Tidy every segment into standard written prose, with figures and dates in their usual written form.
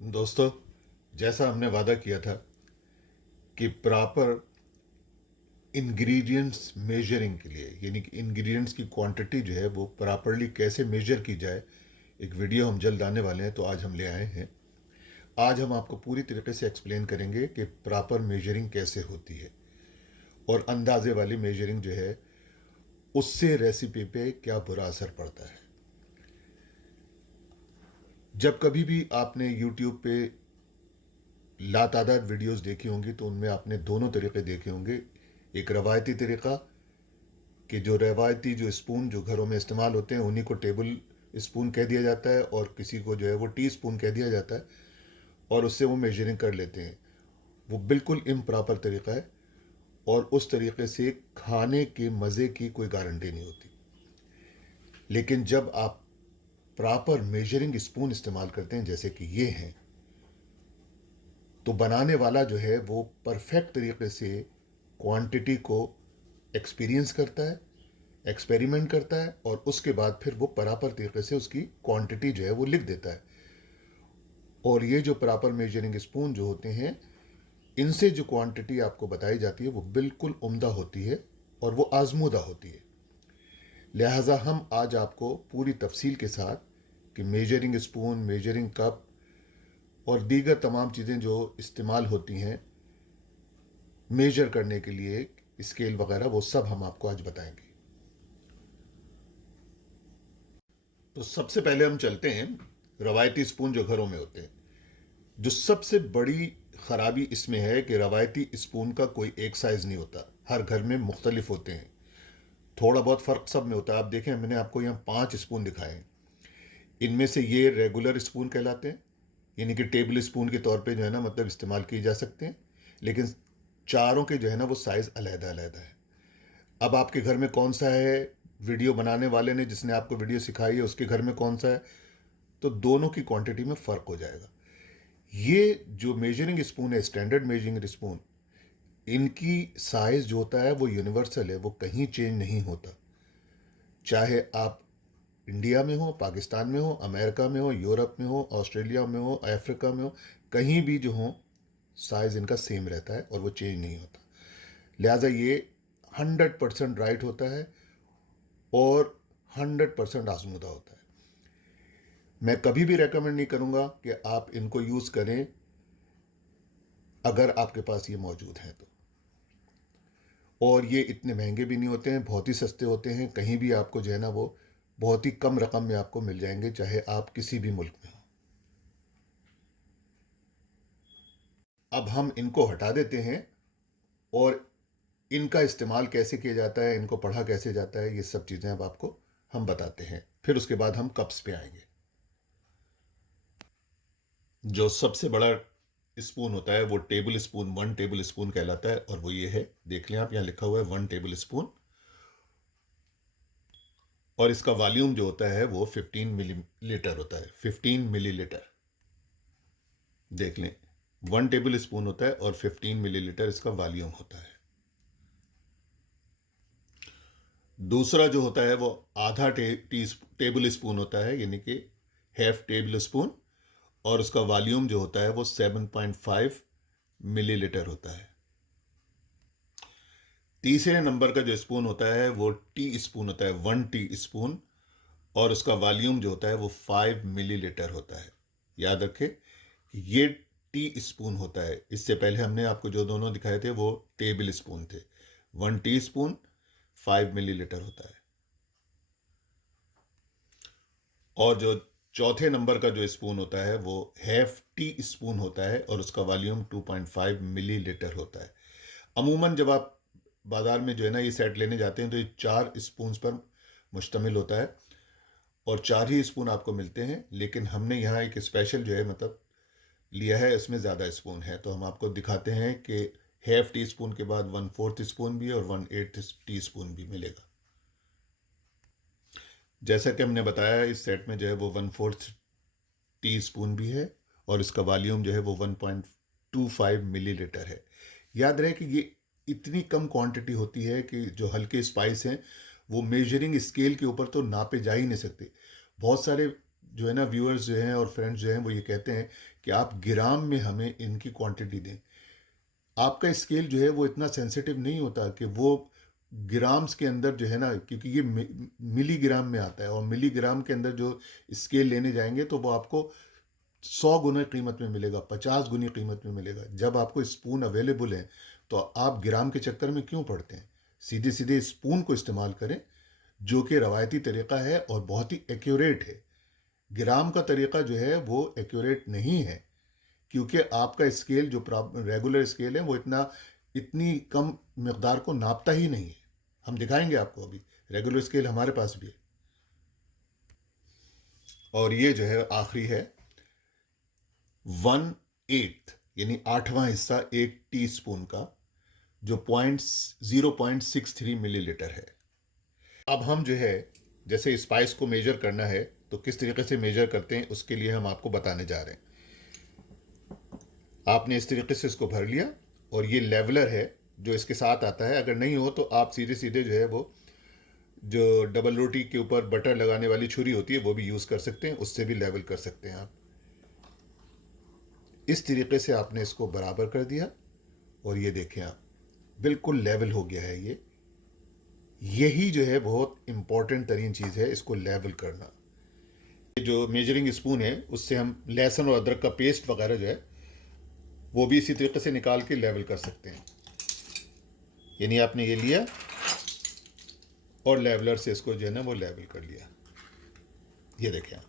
दोस्तों, जैसा हमने वादा किया था कि प्रॉपर इंग्रेडिएंट्स मेजरिंग के लिए, यानी कि इंग्रेडिएंट्स की क्वांटिटी जो है वो प्रॉपरली कैसे मेजर की जाए, एक वीडियो हम जल्द आने वाले हैं, तो आज हम ले आए हैं। आज हम आपको पूरी तरीके से एक्सप्लेन करेंगे कि प्रॉपर मेजरिंग कैसे होती है और अंदाजे वाली मेजरिंग जो है उससे रेसिपी पे क्या बुरा असर पड़ता है। जब कभी भी आपने यूट्यूब पे लातादाद वीडियोस देखी होंगी तो उनमें आपने दोनों तरीके देखे होंगे। एक रवायती तरीका कि जो रवायती जो स्पून जो घरों में इस्तेमाल होते हैं उन्हीं को टेबल स्पून कह दिया जाता है, और किसी को जो है वो टी स्पून कह दिया जाता है, और उससे वो मेजरिंग कर लेते हैं। वो बिल्कुल इम्प्रॉपर तरीका है, और उस तरीके से खाने के मज़े की कोई गारंटी नहीं होती। लेकिन जब आप प्रॉपर मेजरिंग स्पून इस्तेमाल करते हैं जैसे कि ये हैं, तो बनाने वाला जो है वो परफेक्ट तरीके से क्वांटिटी को एक्सपीरियंस करता है, एक्सपेरिमेंट करता है, और उसके बाद फिर वो प्रॉपर तरीके से उसकी क्वांटिटी जो है वो लिख देता है। और ये जो प्रॉपर मेजरिंग स्पून जो होते हैं, इनसे जो क्वांटिटी आपको बताई जाती है वो बिल्कुल उम्दा होती है और वो आजमूदा होती है। लिहाजा हम आज आपको पूरी तफसील के साथ कि मेजरिंग स्पून, मेजरिंग कप और दीगर तमाम चीज़ें जो इस्तेमाल होती हैं मेजर करने के लिए, स्केल वगैरह, वो सब हम आपको आज बताएंगे। तो सबसे पहले हम चलते हैं रवायती स्पून जो घरों में होते हैं। जो सबसे बड़ी खराबी इसमें है कि रवायती स्पून का कोई एक साइज नहीं होता, हर घर में मुख्तलिफ होते हैं। थोड़ा बहुत फ़र्क सब में होता है। आप देखें, मैंने आपको यहाँ 5 स्पून दिखाए हैं। इनमें से ये रेगुलर स्पून कहलाते हैं, यानी कि टेबल स्पून के तौर पे जो है ना, मतलब इस्तेमाल किए जा सकते हैं। लेकिन चारों के जो है ना वो साइज़ अलहदा अलहदा है। अब आपके घर में कौन सा है, वीडियो बनाने वाले ने जिसने आपको वीडियो सिखाई है उसके घर में कौन सा है, तो दोनों की क्वांटिटी में फ़र्क हो जाएगा। ये जो मेजरिंग स्पून है, स्टैंडर्ड मेजरिंग स्पून, इनकी साइज जो होता है वो यूनिवर्सल है, वो कहीं चेंज नहीं होता। चाहे आप इंडिया में हो, पाकिस्तान में हो, अमेरिका में हो, यूरोप में हो, ऑस्ट्रेलिया में हो, अफ्रीका में हो, कहीं भी जो हो, साइज इनका सेम रहता है और वो चेंज नहीं होता। लिहाजा ये 100% राइट होता है और 100% आजमूदा होता है। मैं कभी भी रेकमेंड नहीं करूंगा कि आप इनको यूज़ करें अगर आपके पास ये मौजूद हैं तो। और ये इतने महंगे भी नहीं होते हैं, बहुत ही सस्ते होते हैं। कहीं भी आपको जो है ना वो बहुत ही कम रकम में आपको मिल जाएंगे, चाहे आप किसी भी मुल्क में हो। अब हम इनको हटा देते हैं और इनका इस्तेमाल कैसे किया जाता है, इनको पढ़ा कैसे जाता है, ये सब चीज़ें अब आपको हम बताते हैं। फिर उसके बाद हम कप्स पे आएंगे। जो सबसे बड़ा स्पून होता है वो टेबल स्पून, 1 टेबल स्पून कहलाता है, और वो ये है, देख लें आप, यहाँ लिखा हुआ है 1 टेबल स्पून। और इसका वॉल्यूम जो होता है वो 15 मिलीलीटर होता है, 15 मिलीलीटर। देख लें, 1 टेबल स्पून होता है और 15 मिलीलीटर इसका वॉल्यूम होता है। दूसरा जो होता है वो आधा टेबल स्पून होता है, यानी कि ½ टेबल स्पून, और उसका वॉल्यूम जो होता है वो 7.5 मिलीलीटर होता है। तीसरे नंबर का जो स्पून होता है वो टी स्पून होता है, 1 टी स्पून, और उसका वॉल्यूम जो होता है वो 5 मिलीलीटर होता है। याद रखें, ये टी स्पून होता है। इससे पहले हमने आपको जो दोनों दिखाए थे वो टेबल स्पून थे। 1 टी स्पून 5 मिलीलीटर होता है। और जो चौथे नंबर का जो स्पून होता है वो ½ टी स्पून होता है, और उसका वॉल्यूम 2.5 मिलीलीटर होता है। अमूमन जब आप बाज़ार में जो है ना ये सेट लेने जाते हैं तो ये 4 स्पून्स पर मुश्तमिल होता है, और 4 ही स्पून आपको मिलते हैं। लेकिन हमने यहाँ एक स्पेशल जो है मतलब लिया है, इसमें ज़्यादा स्पून है, तो हम आपको दिखाते हैं कि ½ टी स्पून के बाद 1/4 टी स्पून भी और 1/8 टी स्पून भी मिलेगा। जैसा कि हमने बताया, इस सेट में जो है वो 1/4 टी स्पून भी है, और इसका वॉल्यूम जो है वो 1.25 मिलीलीटर है। याद रहे कि ये इतनी कम क्वांटिटी होती है कि जो हल्के स्पाइस हैं वो मेजरिंग स्केल के ऊपर तो नापे जा ही नहीं सकते। बहुत सारे जो है ना व्यूअर्स जो हैं और फ्रेंड्स जो हैं वो ये कहते हैं कि आप ग्राम में हमें इनकी क्वांटिटी दें। आपका स्केल जो है वो इतना सेंसिटिव नहीं होता कि वो ग्राम्स के अंदर जो है ना, क्योंकि ये मिलीग्राम में आता है और मिलीग्राम के अंदर जो स्केल लेने जाएंगे तो वो आपको 100 गुना कीमत में मिलेगा, 50 गुनी कीमत में मिलेगा। जब आपको स्पून अवेलेबल है तो आप ग्राम के चक्कर में क्यों पड़ते हैं? सीधे सीधे स्पून को इस्तेमाल करें, जो कि रवायती तरीक़ा है और बहुत ही एक्यूरेट है। ग्राम का तरीक़ा जो है वो एक्यूरेट नहीं है, क्योंकि आपका स्केल जो रेगुलर स्केल है वो इतनी कम मकदार को नापता ही नहीं है। हम दिखाएंगे आपको, अभी रेगुलर स्केल हमारे पास भी है। और ये जो है आखिरी है 1/8 यानी 8वां हिस्सा एक टी स्पून का, जो 0.63 मिलीलीटर है। अब हम जो है जैसे स्पाइस को मेजर करना है तो किस तरीके से मेजर करते हैं उसके लिए हम आपको बताने जा रहे हैं। आपने इस तरीके से इसको भर लिया और ये लेवलर है जो इसके साथ आता है। अगर नहीं हो तो आप सीधे सीधे जो है वो जो डबल रोटी के ऊपर बटर लगाने वाली छुरी होती है वो भी यूज़ कर सकते हैं, उससे भी लेवल कर सकते हैं आप। इस तरीके से आपने इसको बराबर कर दिया और ये देखें आप बिल्कुल लेवल हो गया है। ये यही जो है बहुत इंपॉर्टेंट तरीन चीज़ है, इसको लेवल करना। ये जो मेजरिंग स्पून है उससे हम लहसुन और अदरक का पेस्ट वगैरह जो है वो भी इसी तरीके से निकाल के लेवल कर सकते हैं। यानी आपने ये लिया और लेवलर से इसको जो है ना वो लेवल कर लिया। ये देखें आप,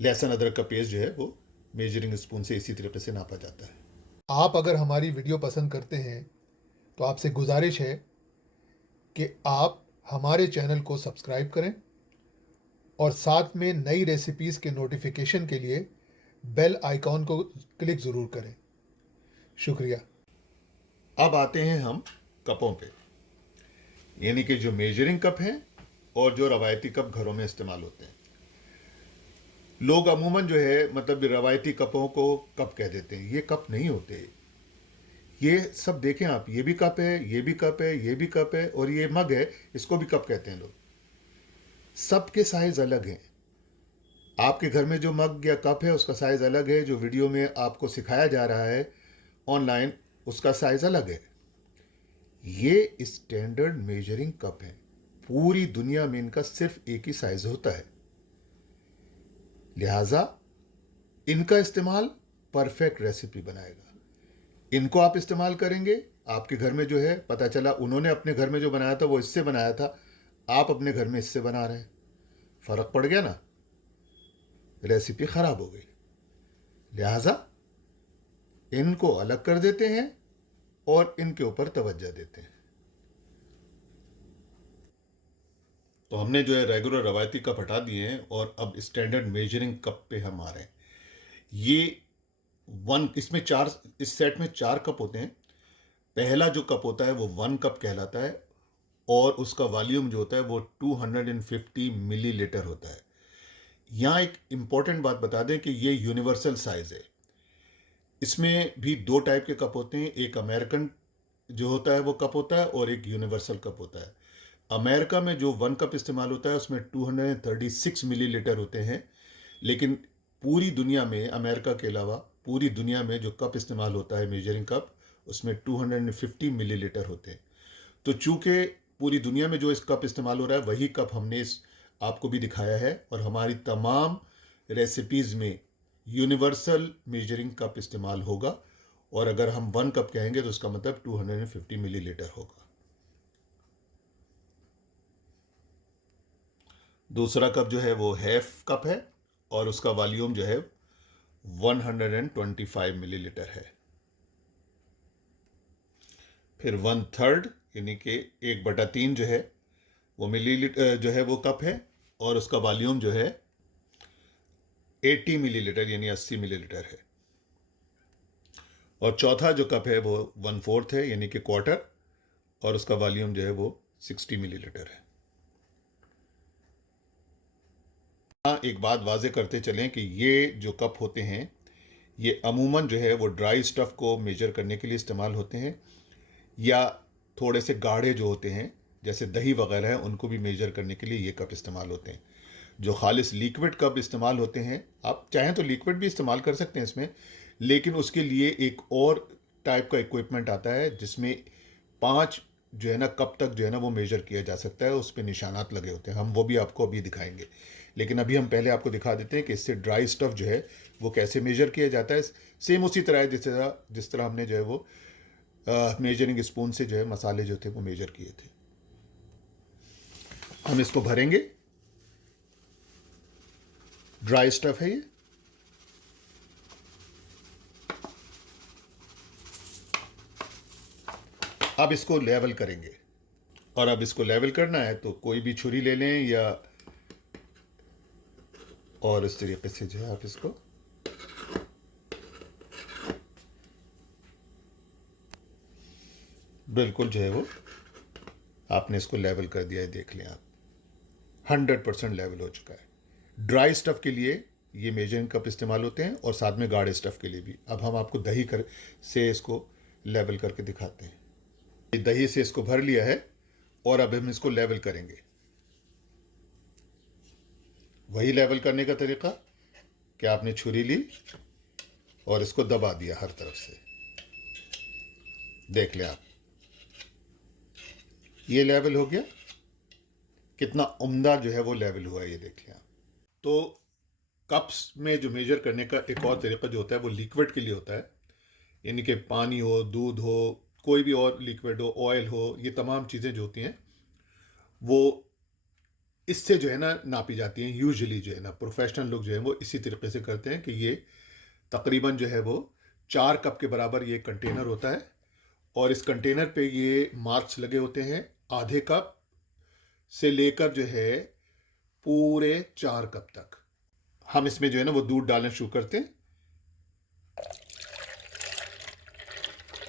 लहसुन अदरक का पेस्ट जो है वो मेजरिंग स्पून से इसी तरीके से नापा जाता है। आप अगर हमारी वीडियो पसंद करते हैं तो आपसे गुजारिश है कि आप हमारे चैनल को सब्सक्राइब करें और साथ में नई रेसिपीज़ के नोटिफिकेशन के लिए बेल आइकॉन को क्लिक ज़रूर करें। शुक्रिया। अब आते हैं हम कपों पे, यानी कि जो मेजरिंग कप हैं और जो रवायती कप घरों में इस्तेमाल होते हैं। लोग अमूमन जो है मतलब रवायती कपों को कप कह देते हैं, ये कप नहीं होते। ये सब देखें आप, ये भी कप है, ये भी कप है, ये भी कप है और ये मग है, इसको भी कप कहते हैं लोग। सबके साइज अलग हैं। आपके घर में जो मग या कप है उसका साइज अलग है, जो वीडियो में आपको सिखाया जा रहा है ऑनलाइन उसका साइज अलग है। ये स्टैंडर्ड मेजरिंग कप है, पूरी दुनिया में इनका सिर्फ एक ही साइज होता है, लिहाजा इनका इस्तेमाल परफेक्ट रेसिपी बनाएगा। इनको आप इस्तेमाल करेंगे, आपके घर में जो है पता चला उन्होंने अपने घर में जो बनाया था वो इससे बनाया था, आप अपने घर में इससे बना रहे हैं, फर्क पड़ गया ना, रेसिपी खराब हो गई। लिहाजा इनको अलग कर देते हैं और इनके ऊपर तवज्जो देते हैं। तो हमने जो है रेगुलर रवायती कप हटा दिए हैं और अब स्टैंडर्ड मेजरिंग कप पे हम आ रहे हैं। ये इसमें चार, इस सेट में 4 कप होते हैं। पहला जो कप होता है वो 1 कप कहलाता है और उसका वॉल्यूम जो होता है वो 250 मिलीलीटर होता है। यहाँ एक इम्पॉर्टेंट बात बता दें कि ये यूनिवर्सल साइज है। इसमें भी 2 टाइप के कप होते हैं, एक अमेरिकन जो होता है वो कप होता है और एक यूनिवर्सल कप होता है। अमेरिका में जो 1 कप इस्तेमाल होता है उसमें 236 मिलीलीटर होते हैं, लेकिन पूरी दुनिया में, अमेरिका के अलावा पूरी दुनिया में जो कप इस्तेमाल होता है मेजरिंग कप, उसमें 250 मिलीलीटर होते हैं। तो चूंकि पूरी दुनिया में जो इस कप इस्तेमाल हो रहा है वही कप हमने इस आपको भी दिखाया है और हमारी तमाम रेसिपीज़ में यूनिवर्सल मेजरिंग कप इस्तेमाल होगा। और अगर हम 1 कप कहेंगे तो उसका मतलब 250 मिलीलीटर होगा। दूसरा कप जो है वो हैफ कप है और उसका वॉल्यूम जो है 125 मिलीलीटर है। फिर 1/3 यानी कि 1/3 जो है वो मिलीलीटर जो है वो कप है और उसका वॉल्यूम जो है 80 मिलीलीटर यानी 80 मिलीलीटर है। और चौथा जो कप है वो 1/4 है यानी कि क्वार्टर और उसका वॉल्यूम जो है वो 60 मिलीलीटर है। हाँ, एक बात वाजे करते चलें कि ये जो कप होते हैं ये अमूमन जो है वो ड्राई स्टफ़ को मेजर करने के लिए इस्तेमाल होते हैं, या थोड़े से गाढ़े जो होते हैं जैसे दही वगैरह है उनको भी मेजर करने के लिए ये कप इस्तेमाल होते हैं। जो खालिस लिक्विड कप इस्तेमाल होते हैं, आप चाहें तो लिक्विड भी इस्तेमाल कर सकते हैं इसमें, लेकिन उसके लिए एक और टाइप का इक्विपमेंट आता है जिसमें 5 जो है ना कप तक जो है ना वो मेजर किया जा सकता है, उस पर निशानात लगे होते हैं। हम वो भी आपको अभी दिखाएंगे, लेकिन अभी हम पहले आपको दिखा देते हैं कि इससे ड्राई स्टफ़ जो है वो कैसे मेजर किया जाता है। सेम उसी तरह है जिस तरह हमने जो है वो मेजरिंग स्पून से जो है मसाले जो थे वो मेजर किए थे। हम इसको भरेंगे, ड्राई स्टफ़ है ये। अब इसको लेवल करेंगे, और अब इसको लेवल करना है तो कोई भी छुरी ले लें या और इस तरीके से जो है आप इसको बिल्कुल जो है वो आपने इसको लेवल कर दिया है। देख लें आप 100% लेवल हो चुका है। ड्राई स्टफ़ के लिए ये मेजरिंग कप इस्तेमाल होते हैं और साथ में गाढ़े स्टफ़ के लिए भी। अब हम आपको दही कर से इसको लेवल करके दिखाते हैं। ये दही से इसको भर लिया है और अब हम इसको लेवल करेंगे। वही लेवल करने का तरीका कि आपने छुरी ली और इसको दबा दिया हर तरफ से। देख लें आप, ये लेवल हो गया। कितना उम्दा जो है वो लेवल हुआ है, ये देख लें आप। तो कप्स में जो मेजर करने का एक और तरीका जो होता है वो लिक्विड के लिए होता है, यानी कि पानी हो, दूध हो, कोई भी और लिक्विड हो, ऑयल हो, ये तमाम चीज़ें जो होती हैं वो इससे जो है ना नापी जाती हैं। यूजुअली जो है ना प्रोफेशनल लोग जो है वो इसी तरीके से करते हैं कि ये तकरीबन जो है वो 4 कप के बराबर ये कंटेनर होता है, और इस कंटेनर पे ये मार्क्स लगे होते हैं आधे कप से लेकर जो है पूरे 4 कप तक। हम इसमें जो है ना वो दूध डालना शुरू करते हैं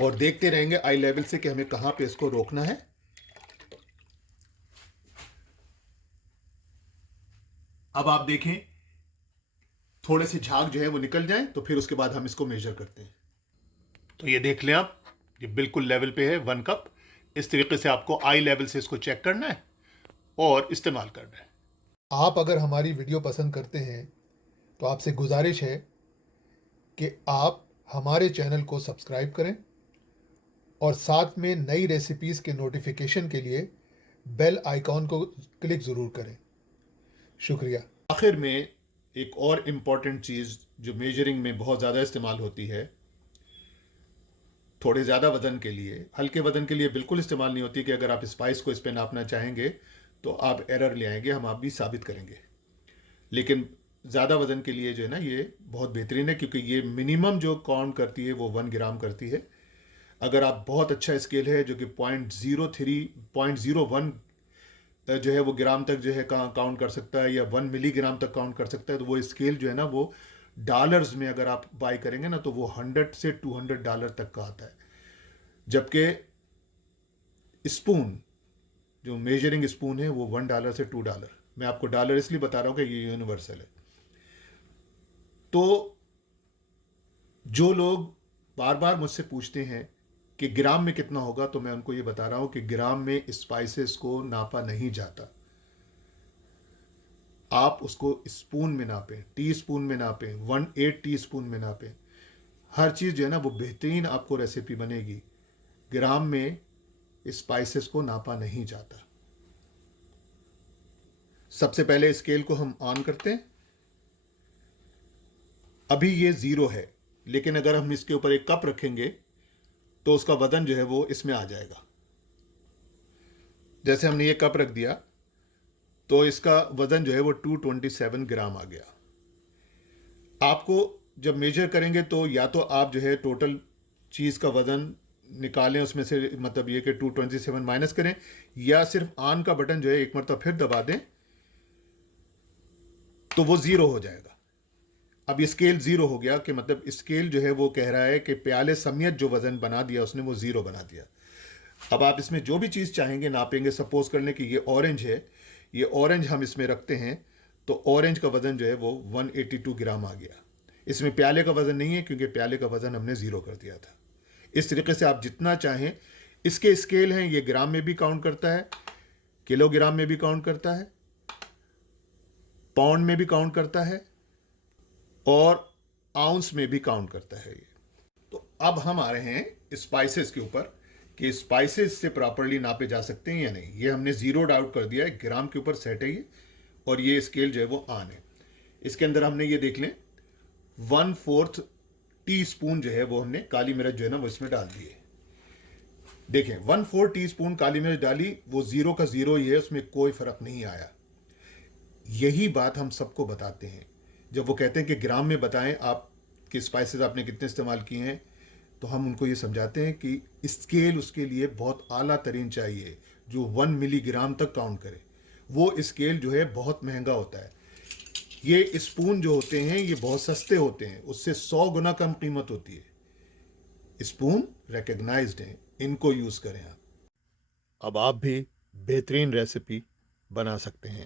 और देखते रहेंगे आई लेवल से कि हमें कहाँ पे इसको रोकना है। अब आप देखें थोड़े से झाग जो है वो निकल जाए तो फिर उसके बाद हम इसको मेजर करते हैं। तो ये देख लें आप, ये बिल्कुल लेवल पे है 1 कप। इस तरीके से आपको आई लेवल से इसको चेक करना है और इस्तेमाल करना है। आप अगर हमारी वीडियो पसंद करते हैं तो आपसे गुजारिश है कि आप हमारे चैनल को सब्सक्राइब करें और साथ में नई रेसिपीज़ के नोटिफिकेशन के लिए बेल आइकॉन को क्लिक ज़रूर करें। शुक्रिया। आखिर में एक और इम्पॉर्टेंट चीज़ जो मेजरिंग में बहुत ज़्यादा इस्तेमाल होती है, थोड़े ज़्यादा वज़न के लिए, हल्के वज़न के लिए बिल्कुल इस्तेमाल नहीं होती, कि अगर आप स्पाइस को इस पर नापना चाहेंगे तो आप एरर ले आएंगे, हम आप भी साबित करेंगे। लेकिन ज़्यादा वज़न के लिए जो है ना ये बहुत बेहतरीन है, क्योंकि ये मिनिमम जो काउंट करती है वो 1 ग्राम करती है। अगर आप बहुत अच्छा स्केल है जो कि 0.01 जो है वो ग्राम तक जो है काउंट कर सकता है, या 1 मिलीग्राम तक काउंट कर सकता है, तो वो स्केल जो है ना वो डॉलर्स में अगर आप बाई करेंगे ना तो वो $100 से $200 तक का आता है। जबकि स्पून, जो मेजरिंग स्पून है, वो $1 से $2। मैं आपको डॉलर इसलिए बता रहा हूँ कि ये यूनिवर्सल है। तो जो लोग बार बार मुझसे पूछते हैं कि ग्राम में कितना होगा, तो मैं उनको ये बता रहा हूं कि ग्राम में स्पाइसेस को नापा नहीं जाता। आप उसको स्पून में नापें, टी स्पून में नापें, 1/8 टी स्पून में नापें। हर चीज़ जो है ना वो बेहतरीन आपको रेसिपी बनेगी। ग्राम में स्पाइसेस को नापा नहीं जाता। सबसे पहले स्केल को हम ऑन करते हैं। अभी ये 0 है, लेकिन अगर हम इसके ऊपर एक कप रखेंगे तो उसका वजन जो है वो इसमें आ जाएगा। जैसे हमने ये कप रख दिया तो इसका वजन जो है वो 227 ग्राम आ गया। आपको जब मेजर करेंगे तो या तो आप जो है टोटल चीज़ का वजन निकालें, उसमें से मतलब ये कि 227 माइनस करें, या सिर्फ ऑन का बटन जो है एक मरतबा फिर दबा दें तो वो 0 हो जाएगा। अब ये स्केल 0 हो गया, कि मतलब स्केल जो है वो कह रहा है कि प्याले समेत जो वजन बना दिया उसने वो 0 बना दिया। अब आप इसमें जो भी चीज़ चाहेंगे नापेंगे। सपोज करने कि ये ऑरेंज है, ये ऑरेंज हम इसमें रखते हैं तो ऑरेंज का वज़न जो है वो 182 ग्राम आ गया। इसमें प्याले का वज़न नहीं है, क्योंकि प्याले का वज़न हमने 0 कर दिया था। इस तरीके से आप जितना चाहें, इसके स्केल हैं, ये ग्राम में भी काउंट करता है, किलोग्राम में भी काउंट करता है, पाउंड में भी काउंट करता है और आउंस में भी काउंट करता है ये। तो अब हम आ रहे हैं स्पाइसेस के ऊपर कि स्पाइसेस से प्रॉपरली नापे जा सकते हैं या नहीं। ये हमने जीरो आउट कर दिया है, ग्राम के ऊपर सेट है ये, और ये स्केल जो है वो ऑन है। इसके अंदर हमने ये देख लें 1/4 टीस्पून जो है वो हमने काली मिर्च जो है ना वो इसमें डाल दी है। देखें 1/4 टीस्पून काली मिर्च डाली, वो जीरो का जीरो ही है, उसमें कोई फर्क नहीं आया। यही बात हम सबको बताते हैं जब वो कहते हैं कि ग्राम में बताएं आप कि स्पाइसेस आपने कितने इस्तेमाल किए हैं, तो हम उनको ये समझाते हैं कि स्केल उसके लिए बहुत आला तरीन चाहिए जो 1 मिलीग्राम तक काउंट करे। वो स्केल जो है बहुत महंगा होता है। ये स्पून जो होते हैं ये बहुत सस्ते होते हैं, उससे 100 गुना कम कीमत होती है। स्पून रिकग्नाइज्ड हैं, इनको यूज़ करें आप। अब आप भी बेहतरीन रेसिपी बना सकते हैं।